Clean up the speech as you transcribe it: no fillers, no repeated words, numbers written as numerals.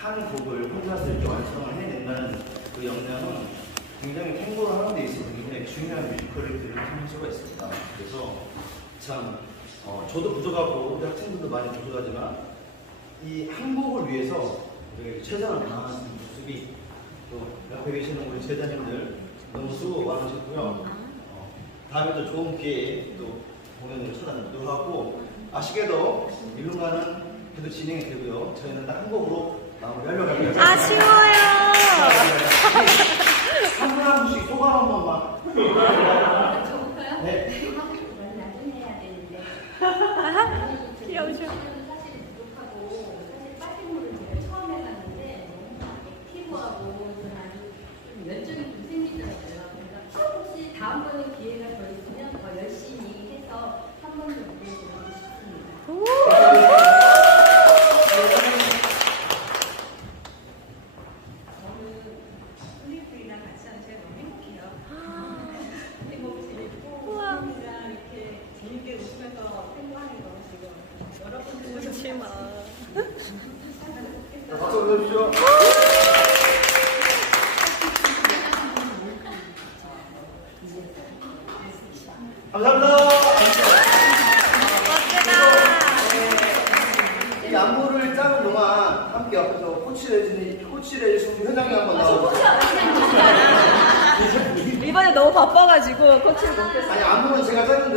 한 곡을 혼자서 이렇게 완성을 해낸다는 그 역량은 굉장히 탱고를 하는 데 있어서 굉장히 중요한 뮤지컬을 들을 수가 있습니다. 그래서 참 저도 부족하고 우리 학생들도 많이 부족하지만 이 한 곡을 위해서 최선을 다하는 모습이 또 옆에 계시는 우리 제자님들 너무 수고 많으셨고요. 다음에도 좋은 기회에 또 공연을 찾아뵙도록 하고 아쉽게도 1분간은 계속 진행이 되고요. 저희는 한 곡으로 마무리하려고 합니다. 아쉬워요. 한 분 한 분씩 소감 한 번만. 저부터요? 네. 나중에 해야 되는데. 귀여우셔. 사실 부족하고 사실 빠진물을 제가 처음 해봤는데 너무 액티브하고 저는 아주 좀 열정이 좀 생기더라고요. 그래서 혹시 다음번에 기회가 더 있으면 더 열심히 해서 한 번 더 보여드리고 싶습니다. 플리프이랑 같이 하는 제가 너무 행복해요. 행복이 재밌고, 사람이랑 이렇게 재밌게 웃으면서 행복하는 게 너무 지금 여러분들 웃지 마. 박수 보내주시죠. 감사합니다. 이 안무를 짜는 동안 함께 옆에서 코치를 해주신 회장이 한번 나와주세요. 이번에 너무 바빠가지고 코치를 못했어요. 아니 안무는 제가 짜는